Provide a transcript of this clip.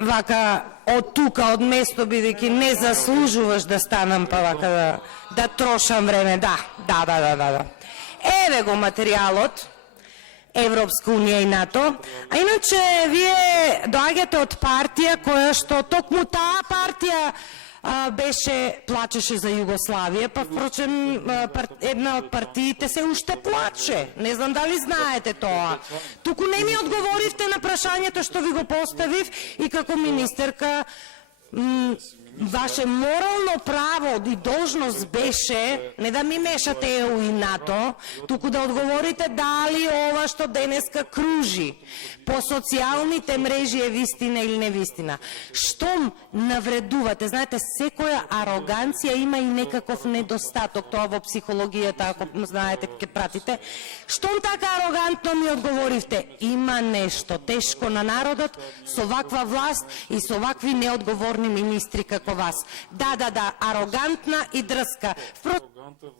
вака од тука, од место, бидејќи не заслужуваш да станам па вака да трошам време. Да. Еве го материјалот, Европска унија и НАТО. А иначе, вие доаѓате од партија која што токму таа партија плачеше за Југославија, па впрочем една од партиите се уште плаче. Не знам дали знаете тоа. Туку не ми одговоривте на прашањето што ви го поставив и како министерка. Ваше морално право и должност беше не да ми мешате ЕУ и НАТО, туку да одговорите дали ова што денеска кружи по социјалните мрежи е вистина или не вистина. Штом навредувате, знаете, секоја ароганција има и некаков недостаток, тоа во психологијата, ако знаете, ќе пратите. Штом така арогантно ми одговоривте, има нешто тешко на народот со ваква власт и со вакви неодговорни министри како вас. Да, арогантна и дрска. Арогантна